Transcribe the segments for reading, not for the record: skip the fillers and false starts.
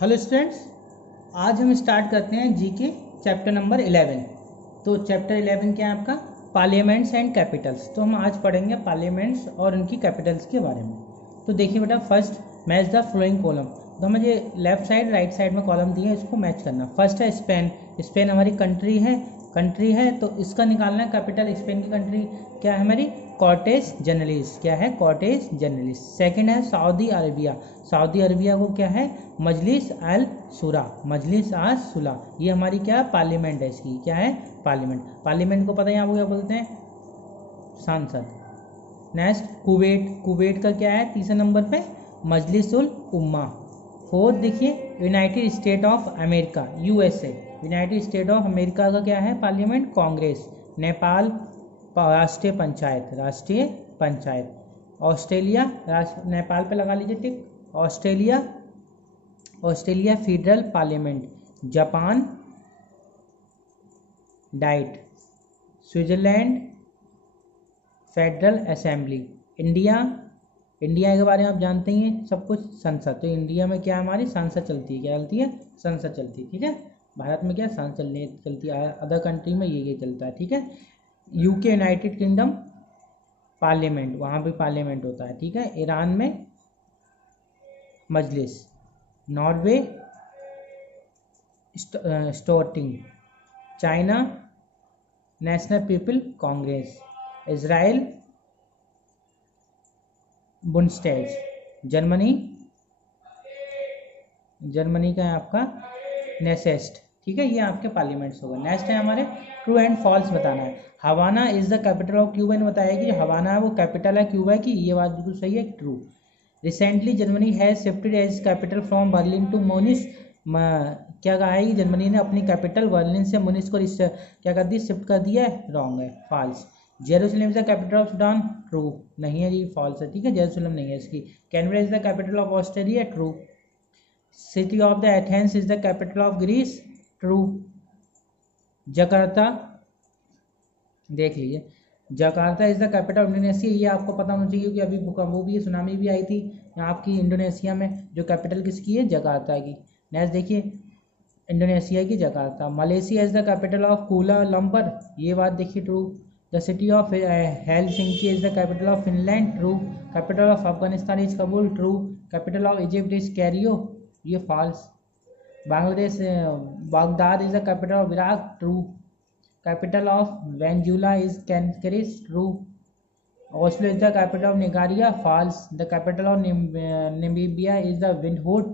Hello students, आज हम start करते हैं जीके चैप्टर नंबर 11। तो चैप्टर 11 क्या है आपका? Parliaments and Capitals. तो हम आज पढ़ेंगे पार्लियामेंट्स और उनकी कैपिटल्स के बारे में। तो देखिए बेटा, first match the flowing column. तो हमें ये लेफ्ट साइड राइट साइड में कॉलम दिए हैं, इसको मैच करना। फर्स्ट है स्पेन। स्पेन हमारी कंट्री है तो इसका निकालना है कैपिटल। स्पेन की कंट्री क्या है हमारी? कॉर्टेज जनरलिस। क्या है? कॉर्टेज जनरलिस। सेकंड है सऊदी अरबिया। सऊदी अरबिया को क्या है? मजलिस अल शुरा। मजलिस अल शुरा, ये हमारी क्या है? पार्लियामेंट है इसकी। क्या है? पार्लियामेंट। पार्लियामेंट को पता है यहाँ क्या बोलते हैं? सांसद। Next Kuwait. कुवैत का क्या है तीसरे नंबर पे? मजलिस उल उम्मा। फोर्थ देखिए United state of America, USA. United state of America का क्या है पार्लियामेंट? कांग्रेस। नेपाल राष्ट्रीय पंचायत, राष्ट्रीय पंचायत। ऑस्ट्रेलिया, नेपाल पे लगा लीजिए tick. Australia, Australia federal parliament. Japan diet. Switzerland federal assembly. India, India के बारे में आप जानते ही हैं सब कुछ, संसद। तो इंडिया में क्या हमारी संसद चलती है? क्या चलती है? संसद चलती है। ठीक है, भारत में क्या संसद चलती है, अदर कंट्री में ये चलता है। ठीक है। यूके यूनाइटेड किंगडम पार्लियामेंट, वहाँ भी पार्लियामेंट होता है। ठीक है। ईरान में मजलिस। Norway Storting. China national people congress. Israel Bundestag. Germany, Germany का है आपका नेसेस्ट। ठीक है, ये आपके पार्लियामेंट्स होगा। नेक्स्ट है हमारे ट्रू एंड फॉल्स बताना है। Havana is the capital of Cuba. ने बताया कि हवाना है वो कैपिटल है क्यूबा की, ये बात बिल्कुल सही है, true. Recently Germany has shifted as capital from Berlin to Monis. क्या कहा है कि जर्मनी ने अपनी कैपिटल बर्लिन से मुनिस को क्या कर दी? शिफ्ट कर दिया है, रॉन्ग है, false. Jerusalem is the capital of Sudan, true. नहीं है जी, फॉल्स है। ठीक है, जेरूसलम नहीं है इसकी। Canberra is the capital of Australia, true. City of the Athens is the capital of Greece, true. Jakarta देख लीजिए, Jakarta is the capital of Indonesia. ये आपको पता होना चाहिए क्योंकि अभी वो भी सुनामी भी आई थी आपकी इंडोनेशिया में, जो कैपिटल किसकी है? जकार्ता की। नेक्स्ट देखिए इंडोनेशिया की Jakarta. Malaysia is the capital of Kuala Lumpur, ये बात देखिए, true. The city of Helsinki is the capital of Finland, true. Capital of Afghanistan is Kabul, true. Capital of Egypt is Cairo, ये false. Bangladesh Baghdad is the capital of Iraq, true. Capital of Venezuela is Caracas, true. Oslo is the capital of Nigeria, false. The capital of Namibia is the Windhoek,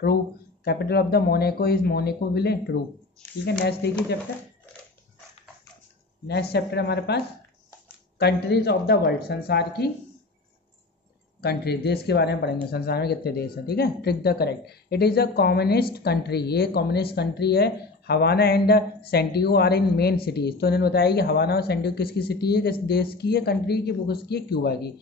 true. Capital of the Monaco is Monaco Ville, true. ठीक है, next देखिए chapter. Next chapter हमारे पास countries of the world, संसार की country, देश के बारे में पढ़ेंगे। संसार में कितने देश हैं? ठीक है, trick the correct. It is a communist country, ये कम्युनिस्ट कंट्री है। Havana and Santiago are in main cities. तो इन्होंने बताया कि हवाना और सेंटिगो किसकी सिटी है, किस देश की है, कंट्री की? वो किसकी है? क्यूबा की।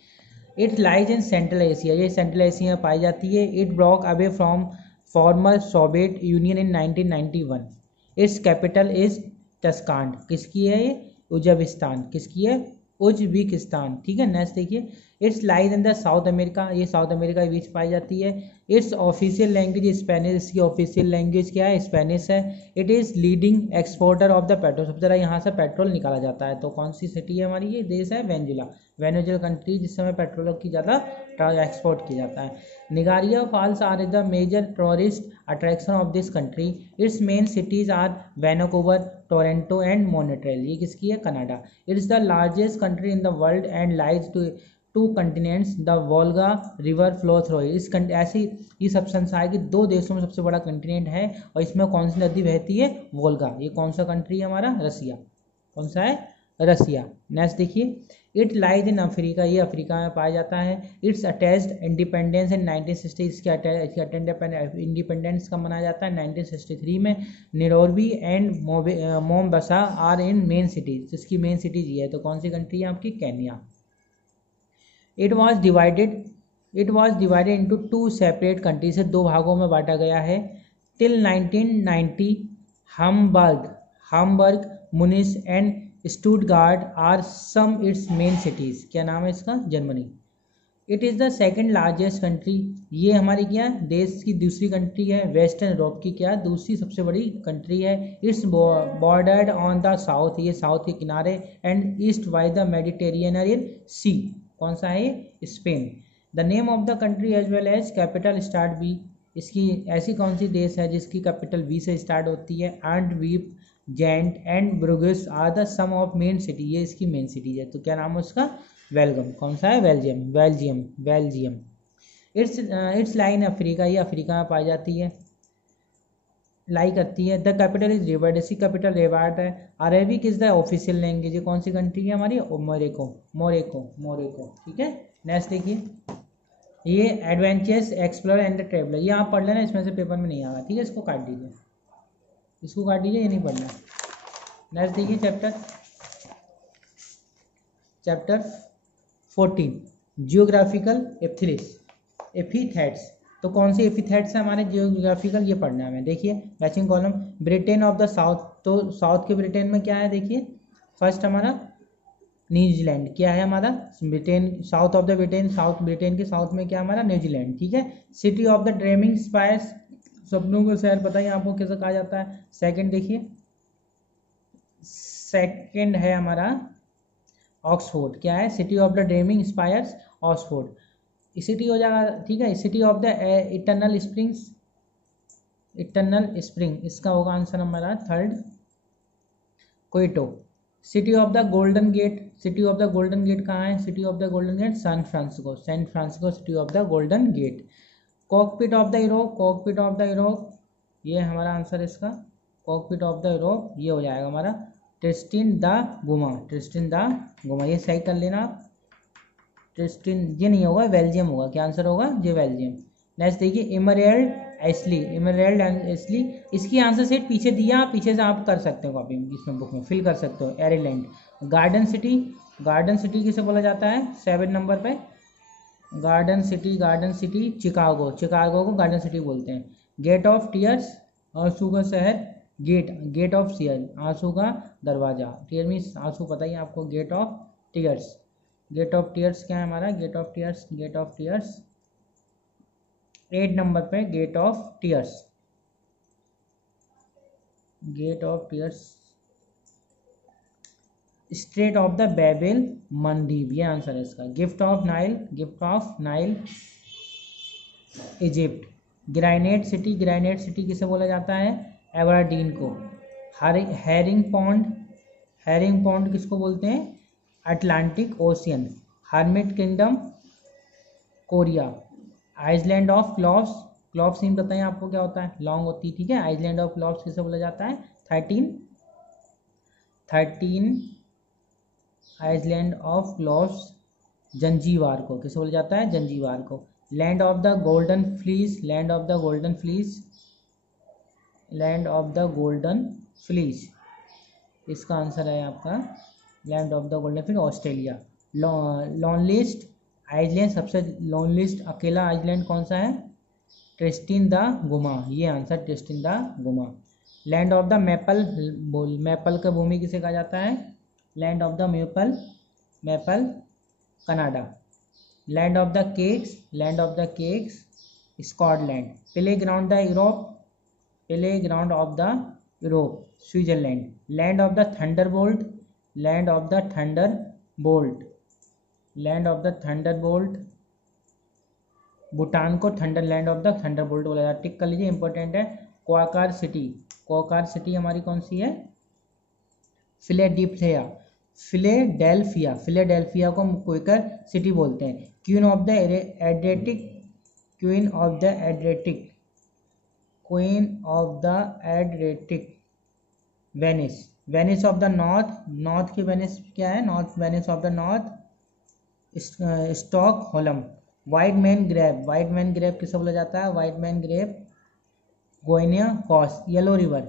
It lies in central Asia, ये सेंट्रल एशिया में पाई जाती है। It broke away from former Soviet union in 1991। Its capital is Tashkent, किसकी है ये? उज्बेकिस्तान। किसकी है? उज्बेकिस्तान। ठीक है, नेक्स्ट देखिए। It's lies in the south America, ये साउथ अमेरिका के बीच पाई जाती है। इट्स ऑफिशियल लैंग्वेज स्पेनिश, इसकी ऑफिशियल लैंग्वेज क्या है? स्पेनिश है। It is leading exporter of the petrol, सबसे ज़्यादा यहाँ से पेट्रोल निकाला जाता है। तो कौन सी सिटी है हमारी? ये देश है वेनेजुला। वेनेजुला कंट्री जिस समय पेट्रोल की ज़्यादा एक्सपोर्ट किया जाता है। Niagara falls are the major tourist attraction of this country. Its main cities are Vancouver, Toronto and Montreal, ये किसकी है? Canada. It's the largest country in the world and lies two continents, the Volga river flow through. इस ऐसी ये सब संसार के दो देशों में सबसे बड़ा कंटिनेंट है, और इसमें कौन सी नदी बहती है? वोल्गा। ये कौन सा कंट्री है हमारा? रसिया। कौन सा है? रसिया। नेक्स्ट देखिए, इट लाइज इन अफ्रीका, ये अफ्रीका में पाया जाता है। इट्स अटैच्ड इंडिपेंडेंस इन 1960, इसकी इंडिपेंडेंस कब मनाया जाता है? 1963 में। Nairobi and Mombasa are in main cities, इसकी मेन सिटीज ये है। तो कौन सी कंट्री है आपकी? Kenya. It was divided into two separate country, से दो भागों में बांटा गया है। Till 1990 Hamburg, Munich and Stuttgart are some its main cities. क्या नाम है इसका? Germany. It is the second largest country, ये हमारी क्या देश की दूसरी कंट्री है, वेस्टर्न यूरोप की क्या दूसरी सबसे बड़ी कंट्री है। Its bordered on the south, ये साउथ के किनारे, and east by the Mediterranean sea, कौन सा है ये, Spain. The name of the country as well as capital start B, इसकी ऐसी कौन सी देश है जिसकी कैपिटल बी से स्टार्ट होती है। Antwerp, Ghent and Bruges are the some of main city, ये इसकी मेन सिटी है। तो क्या नाम है उसका, बेल्जियम, कौन सा है, Belgium, Belgium, Belgium. It's line Africa, ये अफ्रीका में पाई जाती है, लाई करती है। द कैपिटल इज रिवर्ड, इसकी कैपिटल रिवर्ड है। Arabic is the official language, ये कौन सी कंट्री है हमारी, मोरक्को, मोरक्को, मोरक्को, ठीक है। नेक्स्ट देखिए, ये adventures explore and the traveller, ये आप पढ़ लेना, इसमें से पेपर में नहीं आएगा, ठीक है। इसको काट दीजिए, इसको काट दीजिए, ये नहीं पढ़ना। नेक्स्ट देखिए चैप्टर 14 जियोग्राफिकल एपिथेट्स। तो कौन सी एपिथेट्स है हमारे जियोग्राफिकल, ये पढ़ना है हमें। देखिए matching column, Britain of the south, तो साउथ के ब्रिटेन में क्या है, देखिए फर्स्ट हमारा न्यूजीलैंड, क्या है हमारा Britain, south of the Britain, south Britain के साउथ में क्या हमारा न्यूजीलैंड, ठीक है। City of the dreaming spires, सपनों को शहर, पता है आपको कैसे कहा जाता है। सेकंड देखिए, सेकंड है हमारा ऑक्सफोर्ड, क्या है, city of the dreaming spires Oxford, city हो जाएगा, ठीक है। City of the eternal springs, eternal spring, इसका होगा आंसर हमारा third Quito. City of the golden gate, city of the golden gate कहाँ है, city of the golden gate San Francisco, San Francisco city of the golden gate. Cockpit of the Europe, cockpit of the Europe, ये हमारा answer इसका, cockpit of the Europe ये हो जाएगा हमारा ट्रिस्टिन da गुमा, ट्रिस्टिन दा गुमा, ये सही कर लेना आप। ट्रिस्टिन ये नहीं होगा, बेल्जियम होगा, क्या आंसर होगा, ये बेल्जियम। नेक्स्ट देखिए, इमरेल्ड एस्ली, इमरेल्ड एस्ली, इसकी आंसर सेट पीछे दिया, पीछे से आप कर सकते हो, कॉपी इसमें बुक में फिल कर सकते हो। Ireland, garden city, garden city किसे बोला जाता है, 7 नंबर पे, गार्डन सिटी चिकागो, चिकागो को गार्डन सिटी बोलते हैं। गेट ऑफ टीयर्स, आंसू का शहर, गेट ऑफ टीयर्स, आंसू का दरवाजा, टीयर मीन्स आंसू, पता ही आपको, gate of tears, gate of tears क्या है हमारा, gate of tears, gate of tears 8 number पे, gate of tears, gate of tears. Strait of the Bab el Mandeb, ये आंसर है इसका। Gift of Nile, gift of Nile Egypt. Granite city, granite city किसे बोला जाता है, एबरडीन को। Herring pond, herring pond किसको बोलते हैं, Atlantic Ocean. Hermit kingdom, Korea. Island of cloves, cloves नहीं बताएं आपको क्या होता है, लॉन्ग होती है, ठीक है। आइसलैंड ऑफ क्लॉव्स किसे बोला जाता है, 13 आइसलैंड ऑफ क्लॉव्स, जंजीबार को किसे बोला जाता है, जंजीबार को। Land of the golden fleece, land of the golden fleece, land of the golden fleece, इसका आंसर है आपका land of the golden fleece, Australia. Loneliest island, सबसे लॉनलिस्ट अकेला आइसलैंड कौन सा है, ट्रिस्टिन दा गुमा, ये answer Tristan da Cunha. Land of the maple, maple का भूमि किसे कहा जाता है, land of the maple, maple Canada. Land of the cakes, land of the cakes Scotland. Playground the Europe, playground of the Europe Switzerland. Land of the thunderbolt, land of the thunderbolt, land of the thunderbolt, Bhutan को thunder, land of the thunderbolt बोला जाता है, टिक कर लीजिए, important है। क्वाकार city, क्वाकार city हमारी कौन सी है, फिलेडेल्फिया, फिलेडेल्फिया, फिलेडेल्फिया को क्वेकर सिटी बोलते हैं। Queen of the Adriatic, queen of the Adriatic, queen of the Adriatic, Venice, Venice of the north, north की वेनिस क्या है, north Venice of the north, Stockholm. White man grave, white man grave किसे बोला जाता है, white man grave Guinea false. Yellow river,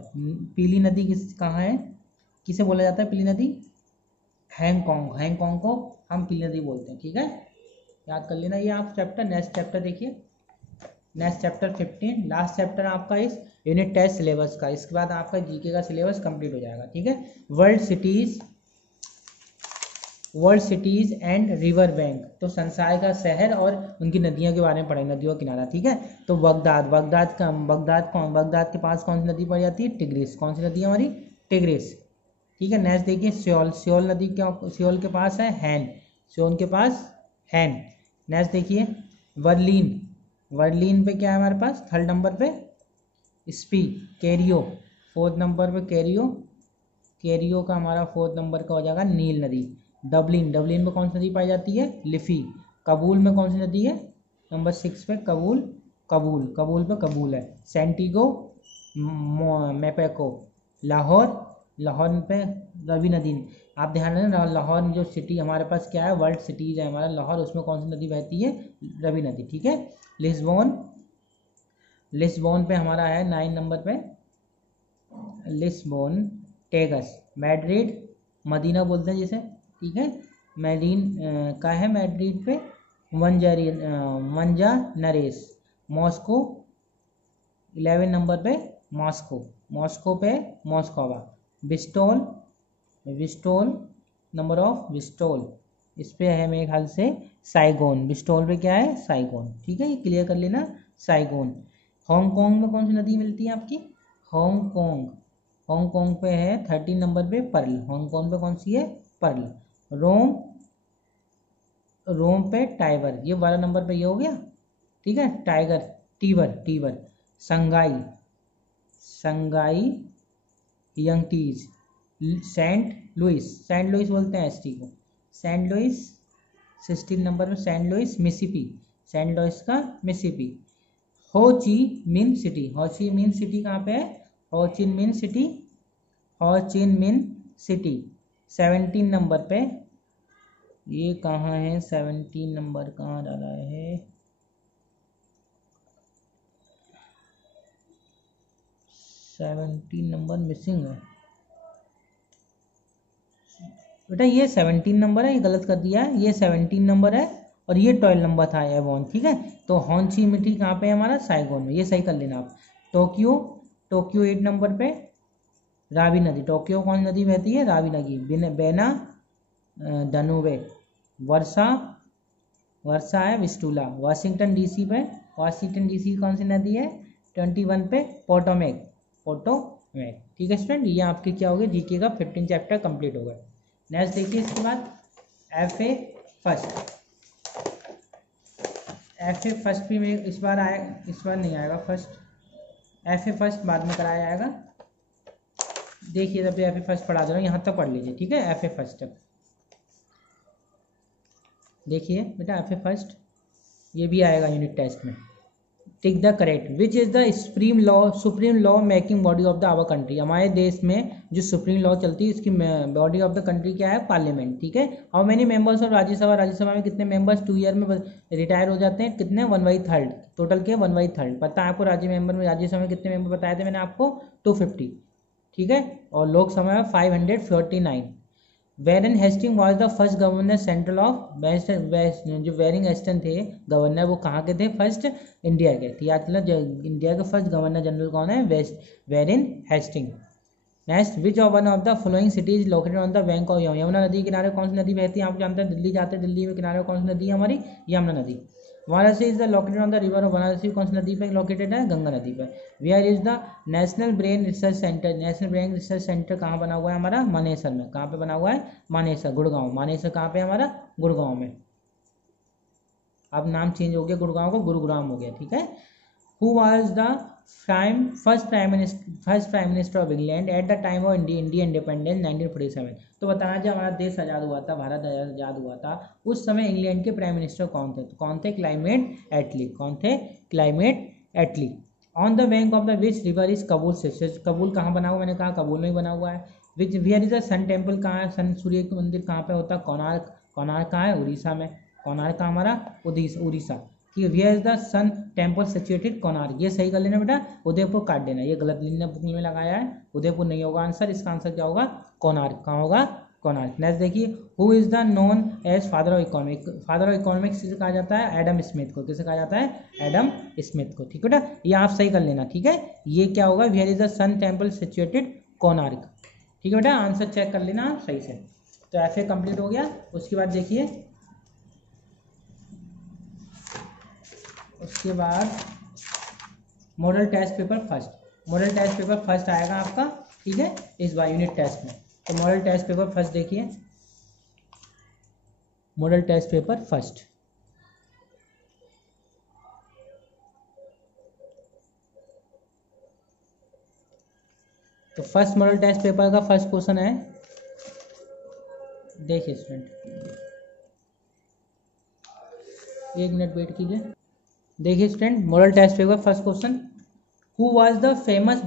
पीली नदी किस कहाँ है, किसे बोला जाता है पीली नदी, हैंगकॉन्ग, हैंगकॉन्ग को हम पीली नदी बोलते हैं, ठीक है, याद कर लेना ये आप चैप्टर। नेक्स्ट चैप्टर देखिए, नेक्स्ट चैप्टर 15, लास्ट चैप्टर आपका इस यूनिट टेस्ट सिलेबस का, इसके बाद आपका जीके का सिलेबस कंप्लीट हो जाएगा, ठीक है। World cities, world cities and river bank, तो संसार का शहर और उनकी नदियों के बारे में पढ़ेंगे, नदियों का किनारा, ठीक है। तो बगदाद के पास कौन सी नदी पड़ जाती है, टिग्रिस। कौन सी नदी है हमारी, टिग्रिस, ठीक है। नेक्स्ट देखिए सियोल नदी, क्या सियोल के पास है, हैन, सियोल के पास हैन। नेक्स्ट देखिए वर्लिन पे क्या है हमारे पास, थर्ड नंबर पे स्पी, कैरियो फोर्थ नंबर पे, कैरियो का हमारा फोर्थ नंबर का हो जाएगा नील नदी। डबलिन में कौन सी नदी पाई जाती है, लिफी। कबूल में कौन सी नदी है, नंबर 6 पे कबूल पे कबूल है। सेंटिगो मेपेको, लाहौर पे रवि नदी। आप ध्यान रखना, लाहौर जो सिटी हमारे पास क्या है, वर्ल्ड सिटीज है हमारा लाहौर, उसमें कौन सी नदी बहती है, रवि नदी, ठीक है। लिस्बोन पे हमारा है 9 नंबर पे, लिस्बोन। टेगस, मैड्रिड, मदीना बोलते हैं जिसे, ठीक है। का है मैड्रिड पे, मंजा नरेस। मॉस्को 11 नंबर पे, मॉस्को पे मॉस्कोवा। विस्टोल नंबर ऑफ विस्टोल, इस पे है मेरे ख्याल से साइगोन। विस्टोल पे क्या है, साइगोन, ठीक है, ये क्लियर कर लेना, साइगोन। हांगकांग में कौन सी नदी मिलती है आपकी, हांगकांग पे है 13 नंबर पे पर्ल। हांगकांग पे कौन सी है, पर्ल। रोम पे टाइबर, ये 12 नंबर पे ये हो गया, ठीक है। टीबर। संगाई यंगटीज। सेंट लुइस बोलते हैं एसटी को, सेंट लुइस 16 नंबर पे, सेंट लुइस मिसिसिपी। हो ची मिन सिटी कहाँ पे है, हो चिन मिन सिटी 17 नंबर पे। ये कहाँ है, 17 नंबर कहाँ डाला है, 17 नंबर मिसिंग है बेटा, ये 17 नंबर है, ये गलत कर दिया है, ये 17 नंबर है और ये 12 नंबर था एवॉन, ठीक है। तो हॉन्ची मिट्टी कहाँ पे है हमारा, साइगोन में, ये सही कर लेना आप। टोक्यो 8 नंबर पे, रावी नदी। टोक्यो कौन नदी बहती है, रावी नदी। बेना डनूबे। वर्षा है विस्टूला। वाशिंगटन डीसी कौन सी नदी है, 21 पे पोटोमेक, ठीक है स्टूडेंट। ये आपके क्या हो गए, जीके का 15 चैप्टर कंप्लीट हो गए। नेक्स्ट देखिए इसके बाद FA फर्स्ट भी में इस बार नहीं आएगा फर्स्ट, FA फर्स्ट बाद में कराया जाएगा। देखिए जब FA फर्स्ट पढ़ा दे रहा हूँ, यहाँ तक पढ़ लीजिए, ठीक है। FA फर्स्ट तक देखिए बेटा, FA फर्स्ट ये भी आएगा यूनिट टेस्ट में। Tick the correct, which is the supreme law making body of the our country. हमारे देश में जो सुप्रीम लॉ चलती है, इसकी बॉडी ऑफ द कंट्री क्या है, पार्लियामेंट, ठीक है। How many members of Rajya Sabha में कितने मेंबर्स 2 ईयर में रिटायर हो जाते हैं, कितने, 1/3 टोटल के 1/3। पता है आपको राज्यसभा में कितने मेंबर बताए थे मैंने आपको, 250, ठीक है। और लोकसभा में 549। Warren Hastings was the first governor central of west. जो वेरिंग हेस्टन थे गवर्नर, वो कहाँ के थे, फर्स्ट इंडिया के, ठीक है। जो इंडिया के फर्स्ट गवर्नर जनरल कौन है, Warren Hasting. Next, which of one of the following cities located on the bank of Yamuna नदी किनारे कौन सी नदी बहती है, आप जानते हैं दिल्ली जाते हैं, दिल्ली में किनारे कौन सी नदी है हमारी, यमुना नदी। Varanasi is the located on the river of Varanasi, कौन सी नदी पे लोकेटेड है, गंगा नदी पे। Where is the national brain research centre कहाँ बना हुआ है हमारा, मानेसर में। कहाँ पे बना हुआ है, मानेसर, गुड़गांव। मानेसर कहाँ पे हमारा, गुड़गांव में। अब नाम चेंज हो गया गुड़गांव को, गुरुग्राम हो गया, ठीक है। Who was the first prime minister of England at the time of India independence 1947। तो बताना, जब हमारा देश आज़ाद हुआ था, भारत आज़ाद हुआ था, उस समय इंग्लैंड के प्राइम मिनिस्टर कौन थे, तो कौन थे, Clement Attlee. On the bank of the which river is Kabul से। कबूल कहाँ बना हुआ, मैंने कहा कबूल में ही बना हुआ है। Which where is the sun temple, कहाँ है सन सूर्य के मंदिर कहाँ पे होता है, कोणार्क कहाँ है, उड़ीसा में। कोणार्क का हमारा उड़ीसा, ठीक है। Where is the sun temple situated, Konark, ये सही कर लेना बेटा, उदयपुर काट देना, ये गलत लिखना बुक में लगाया है, उदयपुर नहीं होगा आंसर, इसका आंसर क्या होगा, कोणार्क। कहाँ होगा, कोणार्क। नेक्स्ट देखिए, who is the known as father of economics किसे कहा जाता है, एडम स्मिथ को। किसे कहा जाता है, एडम स्मिथ को, ठीक है बेटा। ये आप सही कर लेना, ठीक है। ये क्या होगा, where is the sun temple situated, Konark, ठीक है बेटा। आंसर चेक कर लेना आप सही से। तो FA कंप्लीट हो गया। उसके बाद देखिए, उसके बाद model test paper first. Model test paper first आएगा आपका, ठीक है, इस बार यूनिट टेस्ट में। तो मॉडल टेस्ट पेपर फर्स्ट देखिए, मॉडल टेस्ट पेपर फर्स्ट। तो फर्स्ट मॉडल टेस्ट पेपर का फर्स्ट क्वेश्चन है, देखिए स्टूडेंट, एक मिनट वेट कीजिए। देखिए student, model test paper first question, who was the famous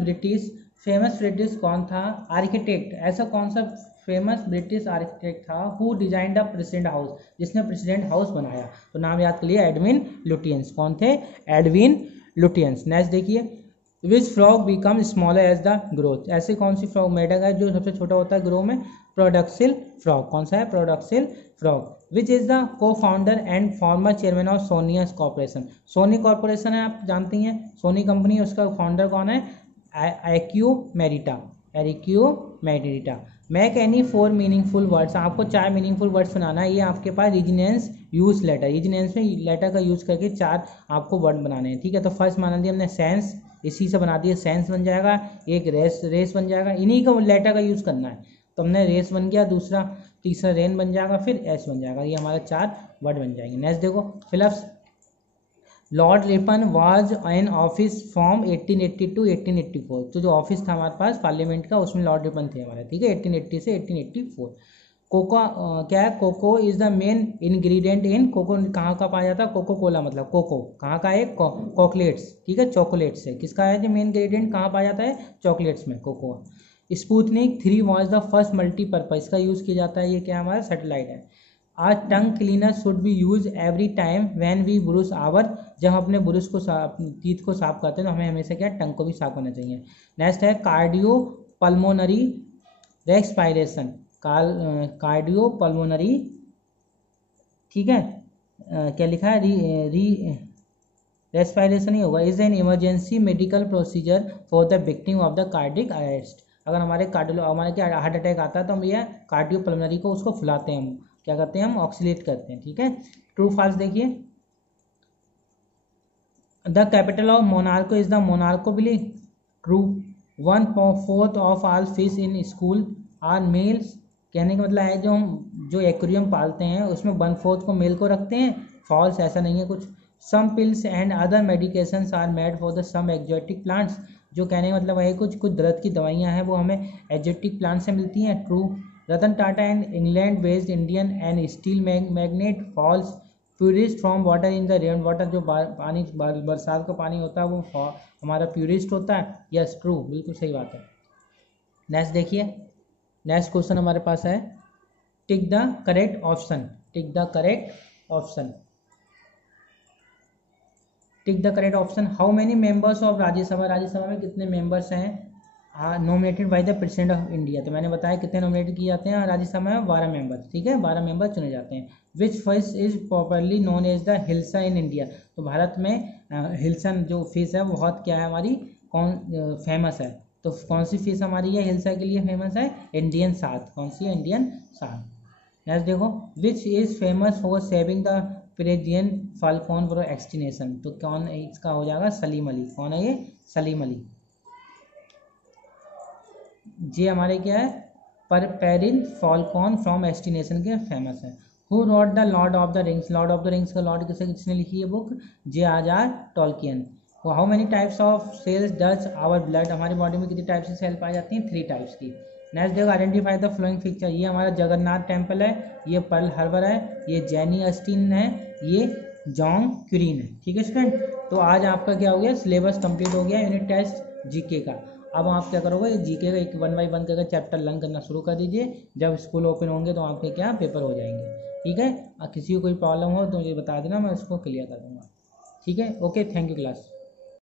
British कौन था आर्किटेक्ट, ऐसा कौन सा फेमस ब्रिटिश आर्किटेक्ट था who design the president house, जिसने प्रेसिडेंट हाउस बनाया। तो नाम याद कर लिए, एडविन लुटियंस। कौन थे? Edwin Lutyens. नेक्स्ट देखिए, which frog become smaller as the growth, ऐसे कौन सी फ्रॉग मेढक है जो सबसे छोटा होता है ग्रो में? प्रोडक्सिल फ्रॉग। कौन सा है? प्रोडक्सिल frog. Which is the co founder and former chairman of Sonia corporation, Sony corporation है, आप जानती हैं, सोनी कंपनी, उसका फाउंडर कौन है? एक्यू मेरिटा। मैक एनी 4 मीनिंगफुल वर्ड्स, आपको 4 मीनिंगफुल वर्ड्स बनाना है। ये आपके पास रीजनेंस यूज लेटर, रीजनेंस में लेटर का यूज करके 4 आपको वर्ड बनाने हैं, ठीक है। तो फर्स्ट बना दिया हमने सेंस, इसी से बना दिया, सेंस बन जाएगा। एक रेस बन जाएगा, इन्हीं का लेटर का यूज करना है। तो हमने रेस बन गया, दूसरा तीसरा रेन बन जाएगा, फिर एस बन जाएगा। ये हमारे 4 वर्ड बन जाएंगे। नेक्स्ट देखो, fill ups, Lord Ripon was an office from 1880 to 1884। तो जो ऑफिस था हमारे पास पार्लियामेंट का, उसमें लॉर्ड रिपन थे हमारे, ठीक है, 1880 से 1884। कोको क्या है? Cocoa is the main ingredient in, cocoa कहाँ का पाया जाता है? कोको कोला, मतलब कोको कहाँ का है? चॉकलेट्स, ठीक है, चॉकलेट्स है। किसका है जो मेन इंग्रेडिएंट, कहाँ पाया जाता है? चॉकलेट्स में, cocoa. Sputnik 3 was the first multipurpose, इसका यूज़ किया जाता है, ये क्या हमारा सैटेलाइट है। आज tongue cleaner should be use every time when we brush our, जब अपने ब्रुश को टीथ को साफ करते हैं तो हमें हमेशा क्या, टंग को भी साफ करना चाहिए। नेक्स्ट है cardio pulmonary respiration, cardio pulmonary, ठीक है, क्या लिखा है? रेस्पिरेशन ही होगा। Is an emergency medical procedure for the victim of the cardiac arrest. अगर हमारे क्या हार्ट अटैक आता है तो हम ये कार्डियो पल्मोनरी को उसको फुलाते हैं, हम क्या करते हैं? हम ऑक्सीलेट करते हैं, ठीक है। ट्रू फॉल्स देखिए, the capital of Monaco is the Monacoville, true. 1/4 of all fish in school are males, कहने का मतलब है जो हम जो एक्वेरियम पालते हैं उसमें 1/4 को मेल को रखते हैं, फॉल्स, ऐसा नहीं है कुछ। Some pills and other medications are made for the some exotic plants, जो कहने का मतलब है कुछ दर्द की दवाइयाँ हैं वो हमें एक्जोटिक प्लांट से मिलती हैं, true. Ratan Tata and England based Indian and steel magnet, false. Purest from water in the rain water, जो पानी बरसात का पानी होता है वो हमारा प्यूरिस्ट होता है, यस ट्रू, बिल्कुल सही बात है। नेक्स्ट देखिए, नेक्स्ट क्वेश्चन हमारे पास है, टिक the correct option, tick the correct option, tick the correct option. How many members of Rajya Sabha, Rajya Sabha में कितने मेंबर्स हैं nominated by the president of India, तो मैंने बताया कितने नॉमिनेट किए जाते हैं राज्यसभा में, 12 मेंबर, ठीक है, 12 मेंबर चुने जाते हैं। Which fish is popularly known as the hilsa in India, तो भारत में हिल्सा जो फिश है वो बहुत क्या है हमारी, कौन फेमस है, तो कौन सी फिश हमारी है हिल्सा के लिए फेमस है? Indian shark. कौन सी है? Indian shark. नेक्स्ट देखो, which is famous for saving the peregrine falcon for extinction, तो कौन इसका हो जाएगा? सलीम अली। कौन है ये? सलीम अली। ये हमारे क्या है? पर पेरिन फॉल्कन फ्रॉम एक्सटिनेशन के फेमस है। Who wrote the lord of the rings, lord of the rings का लॉर्ड किसने लिखी है book? J.R.R. Tolkien. How many types of cells does our blood, हमारी बॉडी में कितनी टाइप्स से सेल पाई जाती हैं? 3 टाइप्स की। नेक्स्ट देखो, आइडेंटिफाई द फ्लोइंग पिक्चर, ये हमारा जगन्नाथ टेम्पल है, ये पर्ल हार्बर है, ये जेनी अस्टीन है, ये जॉन क्यूरीन है, ठीक है स्टूडेंट। तो आज आपका क्या हो गया? सिलेबस कंप्लीट हो गया, यूनिट टेस्ट जीके का। अब आप क्या करोगे? जीके का एक 1 बाय 1 करके चैप्टर लर्न करना शुरू कर दीजिए, जब स्कूल ओपन होंगे तो आपके क्या पेपर हो जाएंगे, ठीक है। किसी को कोई प्रॉब्लम हो तो मुझे बता देना, मैं उसको क्लियर कर दूंगा, ठीक है। Okay, thank you class.